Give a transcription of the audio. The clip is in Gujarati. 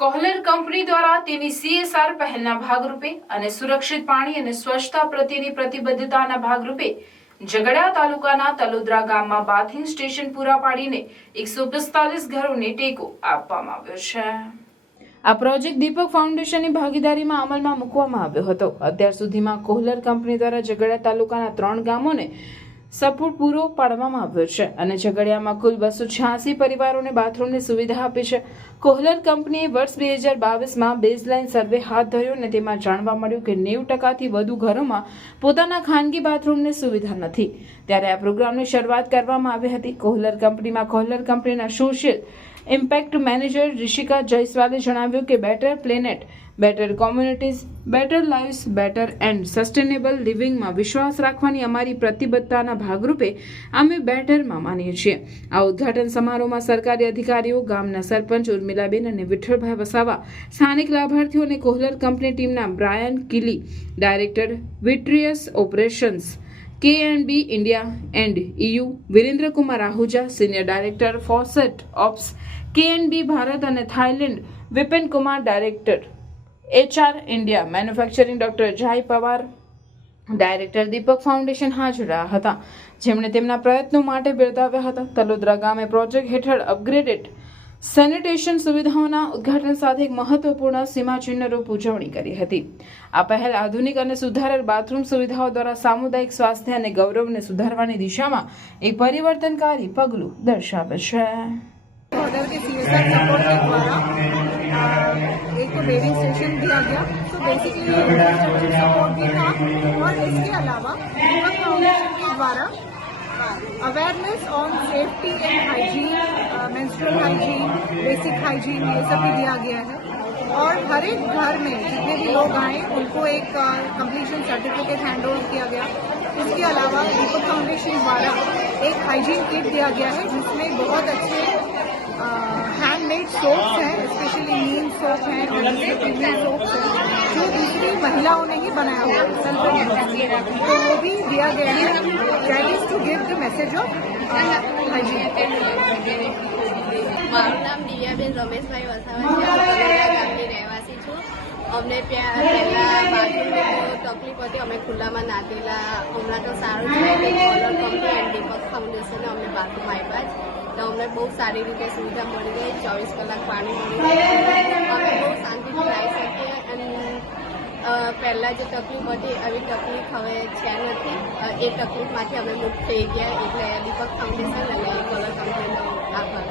કોહલર કંપની દ્વારા તેની CSR પહેલના ભાગરૂપે અને સુરક્ષિત પાણી અને સ્વચ્છતા પ્રત્યેની પ્રતિબદ્ધતાના ભાગરૂપે ઝઘડિયા તાલુકાના તલોદરા ગામમાં બાથિંગ સ્ટેશન પૂરા પાડીને 145 ઘરોને ટેકો આપવામાં આવ્યો છે। આ પ્રોજેક્ટ દીપક ફાઉન્ડેશનની ભાગીદારીમાં અમલમાં મૂકવામાં આવ્યો હતો। અત્યાર સુધીમાં કોહલર કંપની દ્વારા ઝઘડિયા તાલુકાના 3 ગામોને સપોર્ટ પૂરો પાડવામાં આવ્યો છે અને ઝઘડિયામાં કુલ 286 પરિવારોને બાથરૂમની સુવિધા આપી છે। કોહલર કંપનીએ વર્ષ 2022માં બેઝલાઇન સર્વે હાથ ધર્યો અને તેમાં જાણવા મળ્યું કે 90%થી વધુ ઘરોમાં પોતાના ખાનગી બાથરૂમની સુવિધા નથી। ત્યારે આ પ્રોગ્રામની શરૂઆત કરવામાં આવી હતી। કોહલર કંપનીના સોશિયલ ઇમ્પેક્ટ મેનેજર ઋષિકા જયસ્વાલે જણાવ્યું કે better planet, better communities, better lives, better and sustainable લિવિંગમાં વિશ્વાસ રાખવાની અમારી પ્રતિબદ્ધતાના ભાગરૂપે અમે બેટરમાં માનીએ છીએ। આ ઉદ્ઘાટન સમારોહમાં સરકારી અધિકારીઓ, ગામના સરપંચ ઉર્મિલાબેન અને વિઠ્ઠલભાઈ વસાવા, સ્થાનિક લાભાર્થીઓ અને કોહલર કંપની ટીમના Brian Kiely, director vitreous operations KNB India and EU, Virendra Kumar Ahuja, senior director faucet ops KNB Bharat અને Thailand, Vipin Kumar, director HR India manufacturing, doctor Jay Pawar, director દીપક ફાઉન્ડેશન હાજર રહ્યા હતા, જેમણે તેમના પ્રયત્નો માટે બિરદાવ્યા હતા। તલોદરા ગામે પ્રોજેક્ટ હેઠળ અપગ્રેડેડ સેનિટેશન સુવિધાઓના ઉદ્ઘાટન સાથે એક મહત્વપૂર્ણ સીમાચિહ્નરૂપ ઉજવણી કરી હતી। આ પહેલ આધુનિક અને સુધારેલ બાથરૂમ સુવિધાઓ દ્વારા સામુદાયિક સ્વાસ્થ્ય અને ગૌરવને સુધારવાની દિશામાં એક પરિવર્તનકારી પગલું દર્શાવે છે। कोहलर के CSR सपोर्ट के द्वारा एक बेडिंग स्टेशन दिया गया। तो बेसिकली इंफ्रास्ट्रक्चर सपोर्ट भी था और इसके अलावा दीपक फाउंडेशन के द्वारा awareness on safety and hygiene, menstrual hygiene, basic hygiene, ये सब भी दिया गया है। और हर एक घर में जितने भी लोग आए उनको एक कंप्लीशन सर्टिफिकेट हैंड ओवर किया गया। इसके अलावा दीपक फाउंडेशन द्वारा एक हाइजीन किट दिया गया है जिसमें बहुत अच्छे हैंडमेड सोप्स हैं, स्पेशली नीम सोप है और प्रीमियम सोप्स है जो दूसरी महिलाओं ने ही बनाया हुआ है, तो वो भी दिया गया है। That is to give the message of hygiene. મારું નામ દિવ્યાબેન રમેશભાઈ વસાવા છે। તલોદરા ગામની રહેવાસી છું। અમને પહેલાં બાથરૂમની બહુ તકલીફ હતી, અમે ખુલ્લામાં નાતેલા। હમણાં તો સારું છે કે કોહલર કંપની એન્ડ દીપક ફાઉન્ડેશને અમને બાથરૂમ આપ્યા છે, તો અમને બહુ સારી રીતે સુવિધા મળી ગઈ। 24 કલાક પાણી મળી ગયું, અમે બહુ શાંતિથી રહી શકીએ। અને પહેલાં જે તકલીફ હતી એવી તકલીફ હવે છે નથી। એ તકલીફમાંથી અમે મુક્ત થઈ ગયા, એટલે દીપક ફાઉન્ડેશન અને કોહલર કંપનીનો આભાર।